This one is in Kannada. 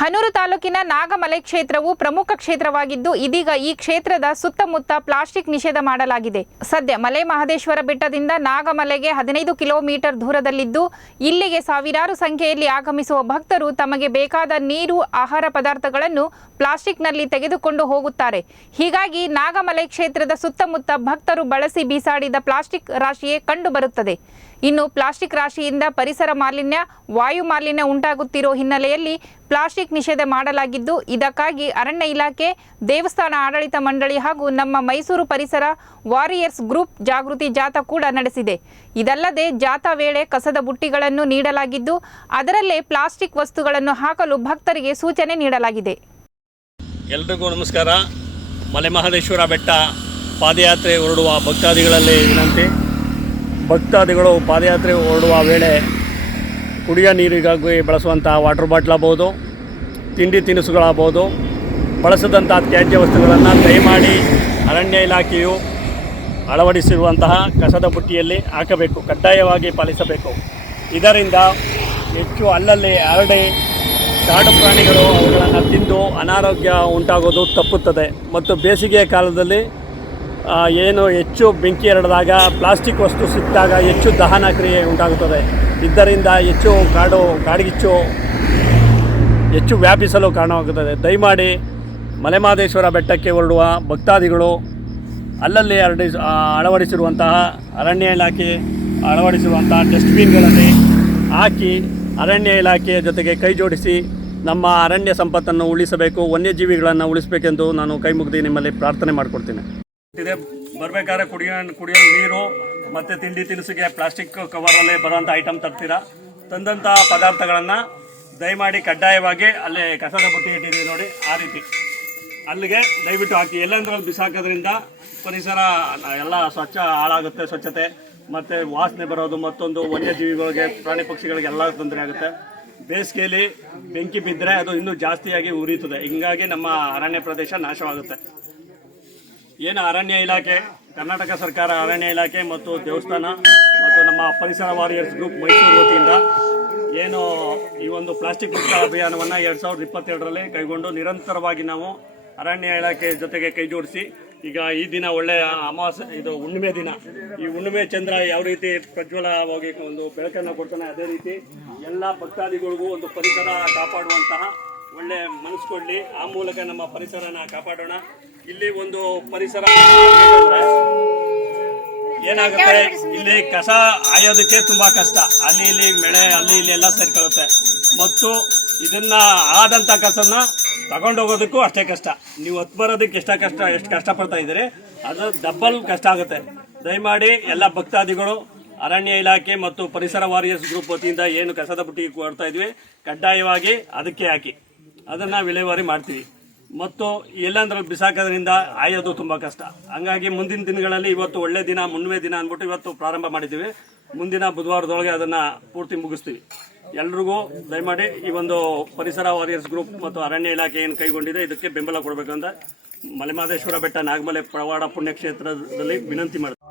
ಹನೂರು ತಾಲೂಕಿನ ನಾಗಮಲೆ ಕ್ಷೇತ್ರವು ಪ್ರಮುಖ ಕ್ಷೇತ್ರವಾಗಿದ್ದು ಇದೀಗ ಈ ಕ್ಷೇತ್ರದ ಸುತ್ತಮುತ್ತ ಪ್ಲಾಸ್ಟಿಕ್ ನಿಷೇಧ ಮಾಡಲಾಗಿದೆ. ಸದ್ಯ ಮಲೆ ಮಹದೇಶ್ವರ ಬೆಟ್ಟದಿಂದ ನಾಗಮಲೆಗೆ 15 ಕಿಲೋಮೀಟರ್ ದೂರದಲ್ಲಿದ್ದು ಇಲ್ಲಿಗೆ ಸಾವಿರಾರು ಸಂಖ್ಯೆಯಲ್ಲಿ ಆಗಮಿಸುವ ಭಕ್ತರು ತಮಗೆ ಬೇಕಾದ ನೀರು, ಆಹಾರ ಪದಾರ್ಥಗಳನ್ನು ಪ್ಲಾಸ್ಟಿಕ್ನಲ್ಲಿ ತೆಗೆದುಕೊಂಡು ಹೋಗುತ್ತಾರೆ. ಹೀಗಾಗಿ ನಾಗಮಲೆ ಕ್ಷೇತ್ರದ ಸುತ್ತಮುತ್ತ ಭಕ್ತರು ಬಳಸಿ ಬೀಸಾಡಿದ ಪ್ಲಾಸ್ಟಿಕ್ ರಾಶಿಯೇ ಕಂಡುಬರುತ್ತದೆ. ಇನ್ನು ಪ್ಲಾಸ್ಟಿಕ್ ರಾಶಿಯಿಂದ ಪರಿಸರ ಮಾಲಿನ್ಯ, ವಾಯು ಮಾಲಿನ್ಯ ಉಂಟಾಗುತ್ತಿರೋ ಹಿನ್ನೆಲೆಯಲ್ಲಿ ಪ್ಲಾಸ್ಟಿಕ್ ನಿಷೇಧ ಮಾಡಲಾಗಿದ್ದು ಇದಕ್ಕಾಗಿ ಅರಣ್ಯ ಇಲಾಖೆ, ದೇವಸ್ಥಾನ ಆಡಳಿತ ಮಂಡಳಿ ಹಾಗೂ ನಮ್ಮ ಮೈಸೂರು ಪರಿಸರ ವಾರಿಯರ್ಸ್ ಗ್ರೂಪ್ ಜಾಗೃತಿ ಜಾಥಾ ಕೂಡ ನಡೆಸಿದೆ. ಇದಲ್ಲದೆ ಜಾಥಾ ವೇಳೆ ಕಸದ ಬುಟ್ಟಿಗಳನ್ನು ನೀಡಲಾಗಿದ್ದು ಅದರಲ್ಲೇ ಪ್ಲಾಸ್ಟಿಕ್ ವಸ್ತುಗಳನ್ನು ಹಾಕಲು ಭಕ್ತರಿಗೆ ಸೂಚನೆ ನೀಡಲಾಗಿದೆ. ಎಲ್ರಿಗೂ ನಮಸ್ಕಾರ. ಮಲೆ ಮಹದೇಶ್ವರ ಬೆಟ್ಟ ಪಾದಯಾತ್ರೆ ಹೊರಡುವ ಭಕ್ತಾದಿಗಳಲ್ಲಿ ವಿನಂತಿ. ಭಕ್ತಾದಿಗಳು ಪಾದಯಾತ್ರೆ ಹೊರಡುವ ವೇಳೆ ಕುಡಿಯೋ ನೀರಿಗಾಗಿ ಬಳಸುವಂಥ ವಾಟರ್ ಬಾಟ್ಲ್ ಆಗ್ಬೋದು, ತಿಂಡಿ ತಿನಿಸುಗಳಾಗ್ಬೋದು, ಬಳಸಿದಂಥ ತ್ಯಾಜ್ಯ ವಸ್ತುಗಳನ್ನು ದಯಮಾಡಿ ಅರಣ್ಯ ಇಲಾಖೆಯು ಅಳವಡಿಸಿರುವಂತಹ ಕಸದ ಬುಟ್ಟಿಯಲ್ಲಿ ಹಾಕಬೇಕು, ಕಡ್ಡಾಯವಾಗಿ ಪಾಲಿಸಬೇಕು. ಇದರಿಂದ ಹೆಚ್ಚು ಅಲ್ಲಲ್ಲಿ ಹರಡಿ ಕಾಡು ಪ್ರಾಣಿಗಳು ಅವುಗಳನ್ನು ತಿಂದು ಅನಾರೋಗ್ಯ ಉಂಟಾಗೋದು ತಪ್ಪುತ್ತದೆ. ಮತ್ತು ಬೇಸಿಗೆಯ ಕಾಲದಲ್ಲಿ ಏನು ಹೆಚ್ಚು ಬೆಂಕಿ ಹರಡಿದಾಗ ಪ್ಲಾಸ್ಟಿಕ್ ವಸ್ತು ಸಿಕ್ಕಿದಾಗ ಹೆಚ್ಚು ದಹನ ಕ್ರಿಯೆ ಉಂಟಾಗುತ್ತದೆ. ಇದರಿಂದ ಹೆಚ್ಚು ಕಾಡ್ಗಿಚ್ಚು ಹೆಚ್ಚು ವ್ಯಾಪಿಸಲು ಕಾರಣವಾಗುತ್ತದೆ. ದಯಮಾಡಿ ಮಲೆಮಹದೇಶ್ವರ ಬೆಟ್ಟಕ್ಕೆ ಹೊರಡುವ ಭಕ್ತಾದಿಗಳು ಅಲ್ಲಲ್ಲಿ ಅಳವಡಿಸಿರುವಂತಹ ಅರಣ್ಯ ಇಲಾಖೆ ಅಳವಡಿಸಿರುವಂತಹ ಡಸ್ಟ್ಬಿನ್ಗಳಲ್ಲಿ ಹಾಕಿ ಅರಣ್ಯ ಇಲಾಖೆಯ ಜೊತೆಗೆ ಕೈ ಜೋಡಿಸಿ ನಮ್ಮ ಅರಣ್ಯ ಸಂಪತ್ತನ್ನು ಉಳಿಸಬೇಕು, ವನ್ಯಜೀವಿಗಳನ್ನು ಉಳಿಸಬೇಕೆಂದು ನಾನು ಕೈ ಮುಗಿದು ನಿಮ್ಮಲ್ಲಿ ಪ್ರಾರ್ಥನೆ ಮಾಡಿಕೊಡ್ತೀನಿ. ಬರಬೇಕಾದ್ರೆ ಕುಡಿಯೋ ನೀರು ಮತ್ತು ತಿಂಡಿ ತಿನಿಸಿಗೆ ಪ್ಲಾಸ್ಟಿಕ್ ಕವರಲ್ಲೇ ಬರೋಂಥ ಐಟಮ್ ತರ್ತೀರಾ. ತಂದಂಥ ಪದಾರ್ಥಗಳನ್ನು ದಯಮಾಡಿ ಕಡ್ಡಾಯವಾಗಿ ಅಲ್ಲೇ ಕಸದ ಬುಟ್ಟಿ ಇಟ್ಟಿದ್ದೀವಿ ನೋಡಿ, ಆ ರೀತಿ ಅಲ್ಲಿಗೆ ದಯವಿಟ್ಟು ಹಾಕಿ. ಎಲ್ಲಂದ್ರಲ್ಲಿ ಬಿಸಾಕೋದ್ರಿಂದ ಪರಿಸರ ಎಲ್ಲ ಹಾಳಾಗುತ್ತೆ, ಸ್ವಚ್ಛತೆ ಮತ್ತು ವಾಸನೆ ಬರೋದು, ಮತ್ತೊಂದು ವನ್ಯಜೀವಿಗಳಿಗೆ, ಪ್ರಾಣಿ ಪಕ್ಷಿಗಳಿಗೆ ಎಲ್ಲ ತೊಂದರೆ ಆಗುತ್ತೆ. ಬೇಸಿಗೆಯಲ್ಲಿ ಬೆಂಕಿ ಬಿದ್ದರೆ ಅದು ಇನ್ನೂ ಜಾಸ್ತಿಯಾಗಿ ಉರಿಯುತ್ತದೆ. ಹೀಗಾಗಿ ನಮ್ಮ ಅರಣ್ಯ ಪ್ರದೇಶ ನಾಶವಾಗುತ್ತೆ. ಏನು ಅರಣ್ಯ ಇಲಾಖೆ, ಕರ್ನಾಟಕ ಸರ್ಕಾರ ಅರಣ್ಯ ಇಲಾಖೆ ಮತ್ತು ದೇವಸ್ಥಾನ ಮತ್ತು ನಮ್ಮ ಪರಿಸರ ವಾರಿಯರ್ಸ್ ಗ್ರೂಪ್ ಮೈಸೂರು ವತಿಯಿಂದ ಏನು ಈ ಒಂದು ಪ್ಲಾಸ್ಟಿಕ್ ಮುಕ್ತ ಅಭಿಯಾನವನ್ನು 2022ರಲ್ಲಿ ಕೈಗೊಂಡು ನಿರಂತರವಾಗಿ ನಾವು ಅರಣ್ಯ ಇಲಾಖೆ ಜೊತೆಗೆ ಕೈ ಜೋಡಿಸಿ ಈಗ ಈ ದಿನ ಒಳ್ಳೆಯ ಅಮಾವಾಸ್ಯೆ, ಇದು ಹುಣ್ಣಿಮೆ ದಿನ. ಈ ಹುಣ್ಣಿಮೆ ಚಂದ್ರ ಯಾವ ರೀತಿ ಪ್ರಜ್ವಲವಾಗಿ ಒಂದು ಬೆಳಕನ್ನು ಕೊಡ್ತಾನೆ, ಅದೇ ರೀತಿ ಎಲ್ಲ ಭಕ್ತಾದಿಗಳಿಗೂ ಒಂದು ಪರಿಸರ ಕಾಪಾಡುವಂತಹ ಒಳ್ಳೆ ಮನಸ್ಸು ಕೊಡಲಿ. ಆ ಮೂಲಕ ನಮ್ಮ ಪರಿಸರನ ಕಾಪಾಡೋಣ. ಇಲ್ಲಿ ಒಂದು ಪರಿಸರ ಏನಾಗುತ್ತೆ, ಇಲ್ಲಿ ಕಸ ಆಯೋದಕ್ಕೆ ತುಂಬಾ ಕಷ್ಟ. ಅಲ್ಲಿ ಇಲ್ಲಿ ಮಳೆ, ಅಲ್ಲಿ ಇಲ್ಲಿ ಎಲ್ಲ ಸೇರ್ಕೊಳ್ಳುತ್ತೆ. ಮತ್ತು ಇದನ್ನ ಆದಂಥ ಕಸನ ತಗೊಂಡೋಗೋದಕ್ಕೂ ಅಷ್ಟೇ ಕಷ್ಟ. ನೀವು ಹೊತ್ತು ಬರೋದಕ್ಕೆ ಎಷ್ಟು ಕಷ್ಟಪಡ್ತಾ ಇದ್ದೀರಿ, ಅದು ಡಬಲ್ ಕಷ್ಟ ಆಗುತ್ತೆ. ದಯಮಾಡಿ ಎಲ್ಲ ಭಕ್ತಾದಿಗಳು ಅರಣ್ಯ ಇಲಾಖೆ ಮತ್ತು ಪರಿಸರ ವಾರಿಯರ್ಸ್ ಗ್ರೂಪ್ ವತಿಯಿಂದ ಏನು ಕಸದ ಬುಟ್ಟಿ ಕೊಡ್ತಾ ಇದ್ವಿ, ಕಡ್ಡಾಯವಾಗಿ ಅದಕ್ಕೆ ಹಾಕಿ ಅದನ್ನು ವಿಲೇವಾರಿ ಮಾಡ್ತೀವಿ. ಮತ್ತು ಎಲ್ಲಂದ್ರಲ್ಲಿ ಬಿಸಾಕೋದ್ರಿಂದ ಆಯೋದು ತುಂಬ ಕಷ್ಟ. ಹಂಗಾಗಿ ಮುಂದಿನ ದಿನಗಳಲ್ಲಿ ಇವತ್ತು ಒಳ್ಳೆ ದಿನ, ಹುಣ್ಣಿಮೆ ದಿನ ಅಂದ್ಬಿಟ್ಟು ಇವತ್ತು ಪ್ರಾರಂಭ ಮಾಡಿದ್ದೀವಿ. ಮುಂದಿನ ಬುಧವಾರದೊಳಗೆ ಅದನ್ನು ಪೂರ್ತಿ ಮುಗಿಸ್ತೀವಿ. ಎಲ್ರಿಗೂ ದಯಮಾಡಿ ಈ ಒಂದು ಪರಿಸರ ವಾರಿಯರ್ಸ್ ಗ್ರೂಪ್ ಮತ್ತು ಅರಣ್ಯ ಇಲಾಖೆ ಏನು ಕೈಗೊಂಡಿದೆ ಇದಕ್ಕೆ ಬೆಂಬಲ ಕೊಡಬೇಕಂತ ಮಲೆಮಹದೇಶ್ವರ ಬೆಟ್ಟ ನಾಗಮಲೆ ಪ್ರವಾಡ ಪುಣ್ಯಕ್ಷೇತ್ರದಲ್ಲಿ ವಿನಂತಿ ಮಾಡ್ತೀವಿ.